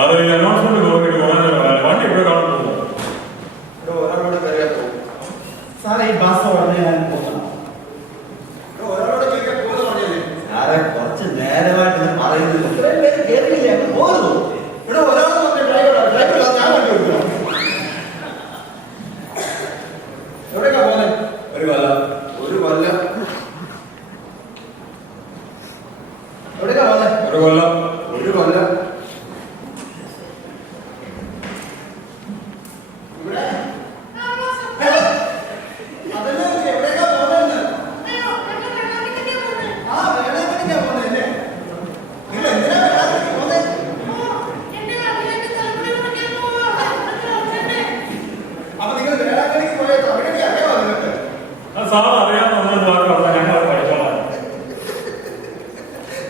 സാറേ ഈ അനൗൺസ്മെന്റ് വണ്ടി ഇവിടെ കാണാൻ പോകുമോ? ഇവിടെ ഒരാളോട് കയറിയാൽ പോകും. സാറേ ഈ ബസ് ഉടനെ ഞാൻ പോകണം. ഒരാളോട് ചോദിക്കാൻ പോകുന്ന പറഞ്ഞല്ലേ സാറേ? കുറച്ച് നേരമായിട്ട് ഞാൻ പറയുന്നില്ല. ഇത്രയും പേര് കയറിയില്ലേ? അങ്ങ് പോകുന്നു. ഇവിടെ ഒരാൾ വന്ന് ഡ്രൈവർ ഞാൻ വണ്ടി കൊടുക്കണം. എവിടേക്കാ പോകുന്നത്? ഒരു കൊല്ലം. ഒരു കൊല്ലം. എവിടേക്കാ പോകുന്നത്? ഒരു കൊല്ലം. ഒരു കൊല്ലം.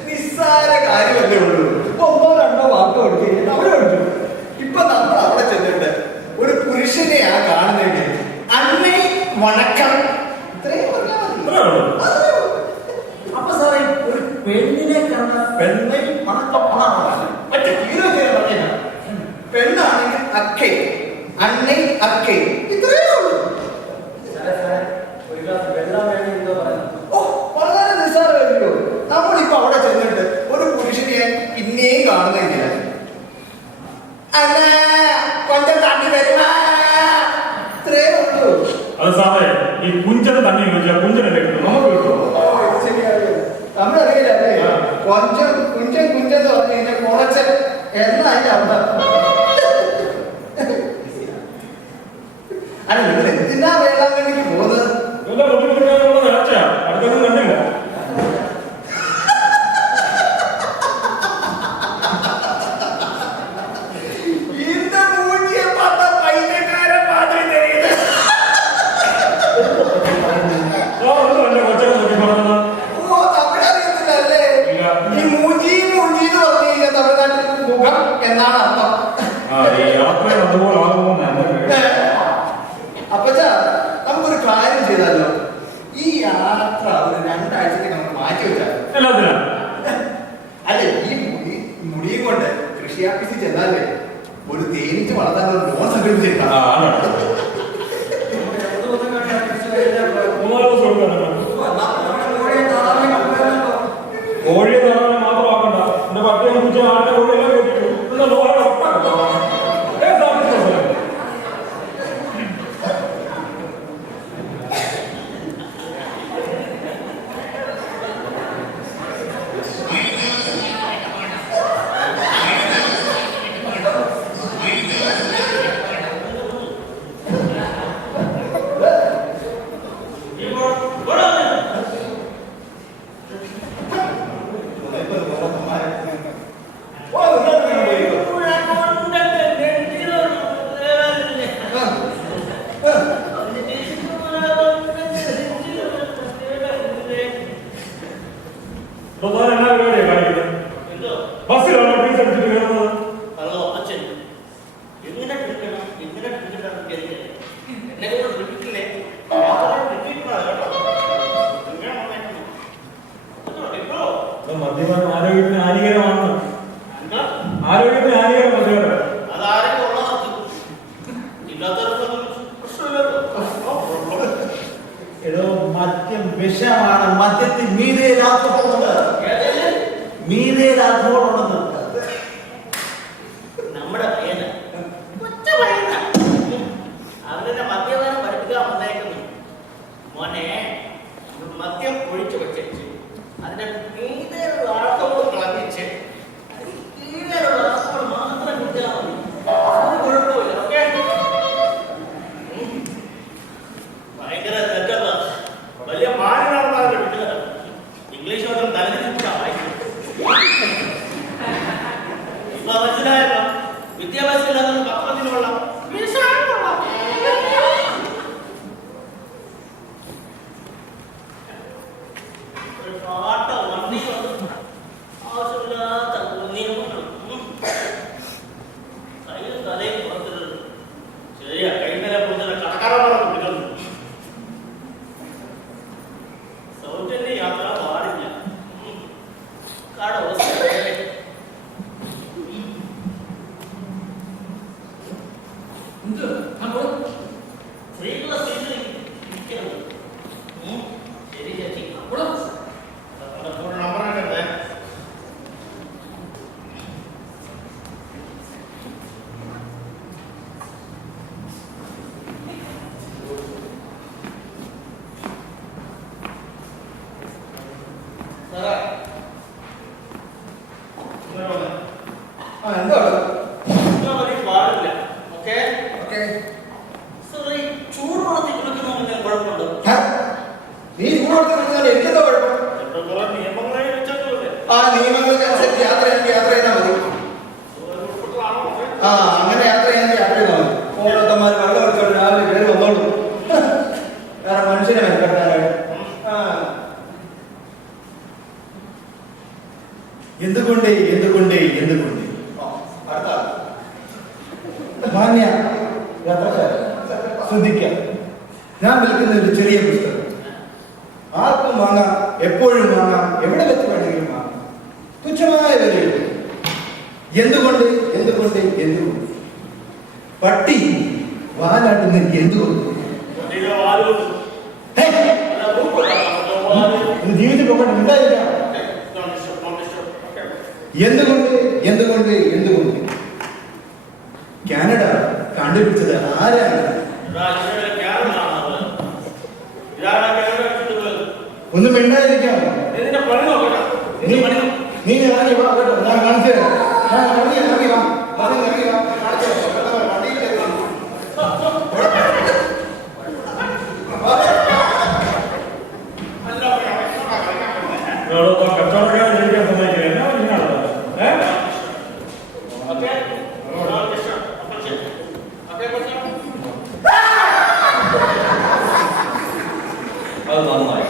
നിസ്സാര കാര്യമല്ലേ ഉള്ളൂ. ഒന്നോ രണ്ടോ വാക്കോ എടുത്ത് അവിടെ എടുത്തു. ഇപ്പൊ നമ്മൾ അവിടെ ചെന്നിട്ട് ഒരു പുരുഷനെയാ കാണുന്നെങ്കിൽ അന്നേ വണക്കം ഇത്രയും പറഞ്ഞാൽ മതി. അപ്പൊ സാറേ ഒരു പെണ്ണിനെ കാണാൻ പെണ്ണை വണക്കം മറ്റേ ഹീറോ പറഞ്ഞ പെണ്ണാണെങ്കിൽ അക്കേ അന്നേ അക്കേ ഇത്രയേ ഉള്ളൂ. വളരെ നിസ്സാരമല്ലോ. നമ്മളിപ്പോ അവിടെ ചെന്നിട്ട് ഒരു പുരുഷനെ പിന്നെയും കാണുന്നില്ല. കൊഞ്ചം തണ്ണി വരുമാ ഇത്രേ ഉള്ളൂ. അത് സാറേ ഈ കുഞ്ചൻ തണ്ണി കുഞ്ചനല്ലേ കിട്ടും, നമുക്ക് കിട്ടും. നമ്മളറിയില്ല അല്ലേ കൊഞ്ചം കുഞ്ചൻ കുഞ്ചെന്ന് പറഞ്ഞു കഴിഞ്ഞാൽ കുറച്ച് എന്നാ അതിന്റെ അർത്ഥം. അല്ല നിങ്ങൾ എന്തിനാ വേളാങ്കണ്ണിക്ക് പോകുന്നത്? അടുത്തൊന്നും കണ്ടില്ല. എന്നാണ് അർത്ഥം. അപ്പച്ചാ നമുക്കൊരു കാര്യം ചെയ്താലോ? ഈ യാത്ര ഒരു 2 ആഴ്ചത്തേക്ക് നമുക്ക് മാറ്റി വെച്ചാൽ. അല്ലെ ഈ മുടിയും കൊണ്ട് കൃഷി ഓഫീസിൽ ചെന്നാലേ ഒരു തേനീച്ച വളർത്താനുള്ള ലോൺ സംഘടിപ്പിച്ചേക്കാം. കോഴിയെ തരാൻ മാത്രമാക്കണ്ട, എന്റെ പട്ടിയെ കുറിച്ച് ആരുടെ കോഴിയെല്ലാം കേട്ടിട്ടു. മദ്യപാനം ആരോഗ്യത്തിന് ഹാനികരമാണ്. ആരോഗ്യത്തിന് ഹാനികരം മദ്യപാനം. എടോ മദ്യം വിഷമാണ്. മദ്യത്തിൽ മീതയിൽ ആൽക്കഹോളുണ്ട്. മീതയിൽ ആൽക്കഹോളുണ്ടെന്ന് നമ്മുടെ പയ്യന് കൊച്ച പയ്യന അവരുടെ മദ്യപാനം പഠിപ്പിക്കാൻ വന്നേക്കുന്നു. മോനെ മദ്യം ഒഴിച്ചു വെച്ചു അതിന്റെ മീതയിലുള്ള ആൾക്കഹോൾ കളഞ്ഞിച്ച് കീഴിലുള്ള ആൾക്കഹോൾ മാത്രം കുടിച്ചാൽ മതി. ഒരു കുഴപ്പമില്ല. ഓക്കെ ഭയങ്കര തെറ്റല്ല. വലിയ മാനങ്ങളാണ് വിട്ടത്. ഇംഗ്ലീഷ് മാത്രം തലതിരിച്ചാ വായിക്കുന്നത്. ഇപ്പൊ മനസ്സിലായല്ലോ വിദ്യാഭ്യാസം ഇല്ലാതെ പത്രത്തിനുള്ള ഒരു പാട്ട വണ്ടി ആവശ്യമില്ലാത്ത നിയമങ്ങൾ കയ്യിൽ തലയും പുറത്തിരുന്നു. ശരിയാ, കൈനില പുറത്തിലെ കടക്കാരന്മാരെ കുട്ടികളുണ്ട്. സൗത്ത് ഇന്ത്യ യാത്ര പാടില്ല. കട ആ എന്താണ് പാടില്ല. ഓക്കെ ഓക്കെ സാർ, ഈ ചൂടുവെള്ളത്തിൽ കുളിക്കുന്നതിന് കുഴപ്പമുണ്ടോ? നീ ചൂടുകൊടുത്തിരുന്നാൽ എനിക്കെന്താ കുഴപ്പം? ഇവിടെ കുറെ നിയമങ്ങളെ വെച്ചിട്ടില്ലേ? ആ നിയമങ്ങൾക്കനുസരിച്ച് യാത്ര ചെയ്താൽ മതി. ആ അങ്ങനെ യാത്ര ചെയ്താൽ മതി. ഓരോരുത്തന്മാർ വെള്ളം എടുത്തോണ്ട് രാവിലെ കയറി വന്നോളൂ. വേറെ മനുഷ്യനെ മെനക്കെട്ടാനായിട്ട്. എന്തുകൊണ്ട് എന്തുകൊണ്ട് എന്തുകൊണ്ട് മാന്യ യാത്രക്കാരെ ശ്രദ്ധിക്കാം. ഞാൻ വിൽക്കുന്ന ഒരു ചെറിയ പുസ്തകം. ആർക്കും വാങ്ങാം, എപ്പോഴും വാങ്ങാം, എവിടെ വെച്ച് വേണമെങ്കിലും വാങ്ങാം. തുച്ഛമായ വിലയിൽ. എന്തുകൊണ്ട് എന്തുകൊണ്ട് എന്തുകൊണ്ട് പട്ടി വാലാട്ടുന്നത് എന്തുകൊണ്ട്? ജീവിതത്തിൽ പോകട്ടെ, ഉണ്ടായിരിക്കാം. എന്തുകൊണ്ട് എന്തുകൊണ്ട് എന്തുകൊണ്ട് കാനഡ കണ്ടുപിടിച്ചത് ആരാണ്? ഒന്നും മിണ്ടായിരിക്കാം. നീ ഇറങ്ങി വാ കേട്ടോ, ഞാൻ കാണിച്ചു തരാം. ഇറങ്ങി വാ, ഇറങ്ങി വാ, കച്ചവടക്കാരെ ജീവിക്കാൻ സമ്മതിക്കില്ല. അത് നന്നായി.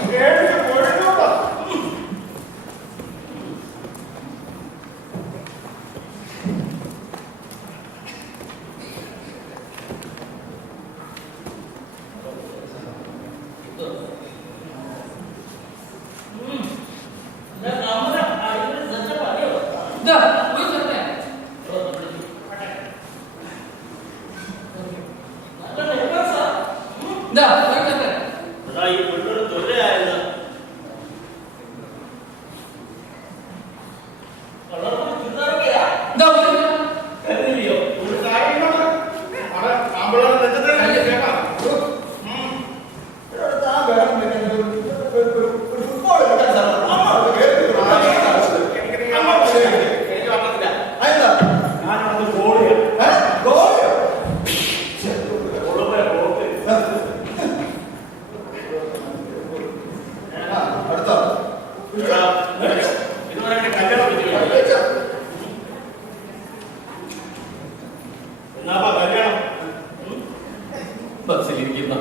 ബസ്സിലിരിക്കുന്ന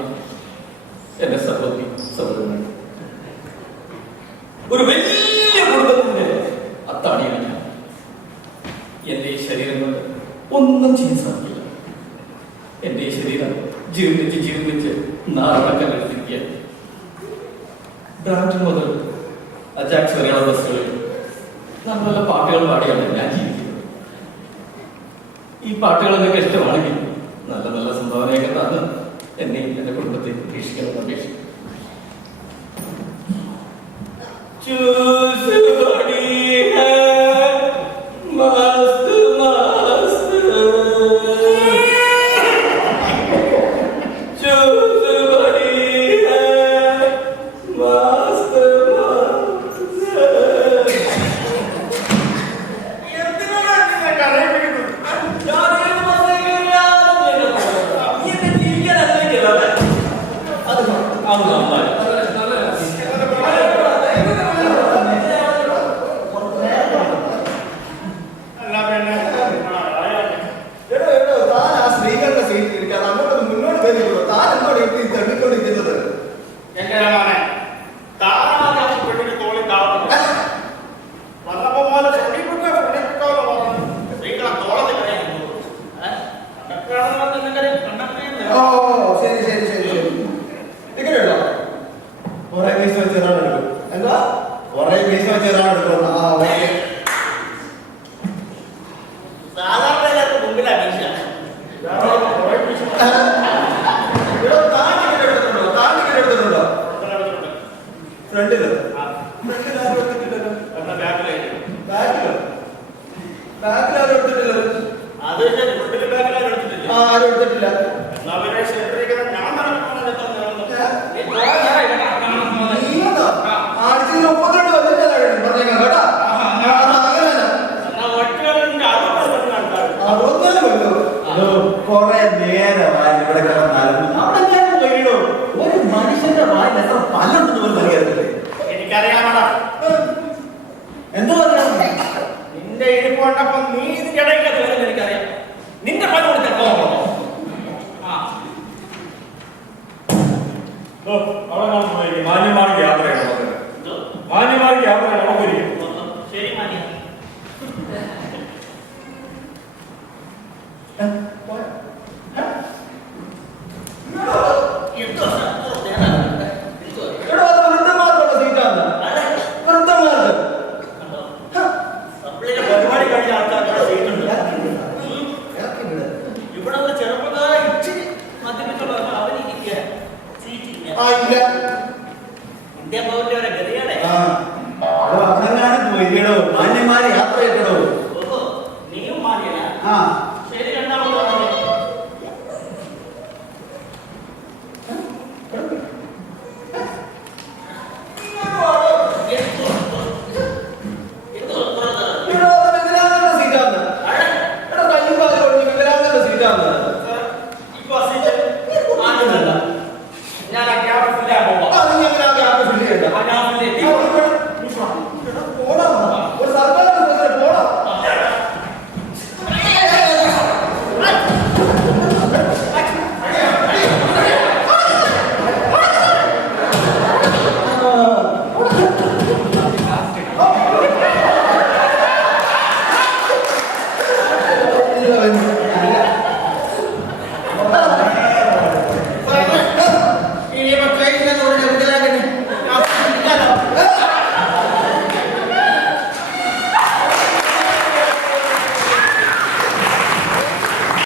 എന്റെ സഹോദരി സഹോദരൻ, ഒരു വലിയ കുടുംബത്തിന്റെ അത്താണിയാണ് ഞാൻ. എന്റെ ഈ ശരീരം കൊണ്ട് ഒന്നും ചെയ്യാൻ സാധിക്കില്ല. എന്റെ ഈ ശരീരം ജീർണിച്ച് നാളെ ബ്രാൻഡ് മുതൽ അജാക്സ് വരെയുള്ള ബസ്സുകളിൽ നല്ല നല്ല പാട്ടുകൾ പാടിയാണ് ഞാൻ ജീവിക്കുന്നത്. ഈ പാട്ടുകൾ നിങ്ങൾക്ക് ഇഷ്ടമാണെങ്കിൽ നല്ല നല്ല സംഭാവനയൊക്കെ തന്ന് എന്നെയും എന്റെ കുടുംബത്തെ പ്രതീക്ഷിക്കണം. അപേക്ഷിക്കും. പോകണ്ടപ്പോ നീ ഇതിന്റെ ഇടയ്ക്കകത്ത് വരുന്നത് എനിക്കറിയാം. നിന്റെ പണി കൊടുത്തോ. ആ ഓ, അവിടെ കാണുന്നു മാന്യന്മാർക്ക് യാത്ര ചെയ്യണം. എന്തോ? മാന്യന്മാർക്ക് യാത്ര ചെയ്യണം. അവിടെ പോയിരിക്കും. ശരി മാന്യ. എന്തോ എടോ, അത് വൃദ്ധന്മാർക്കുള്ള സീറ്റാണ്. വൃദ്ധന്മാർക്ക്. സപ്ലിയിലെ പരിപാടി കഴിഞ്ഞ ആൾക്കാരുടെ സീറ്റുണ്ട്. ഇറക്കിവിടെ. ഇവിടെ ഒരു ചെറുപ്പക്കാരെ ഇച്ചിരി മദ്യപിച്ചുള്ള അവരിരിക്കുക സീറ്റില്ല. ആ, ഇല്ല. ഇന്ത്യ പൗരന്റെ ഒരു ഗതികേടെ. ആ. എടോ, അങ്ങനെയാണ് പോയിടോ. മാന്യന്മാര് യാത്ര ചെയ്യട്ടോ. ഓഹോ, നീയും മാന്യനാ? ആ. ശരി, രണ്ടാമത് മാന്യൻ. എടോ, അത് വികലാംഗരുടെ സീറ്റാണ്. എടോ, കയ്യും കാലും ഒടിഞ്ഞ് വികലാംഗരുടെ സീറ്റാണ്. ഞാൻ ആ ക്യാബ് ഫില്ലാൻ പോവാം. അത് നീ അങ്ങനെ ആ ഗ്യാപ്പ് ഫില്ല് ചെയ്യണ്ട. ആ ക്യാബിൽ എത്തി. ആ,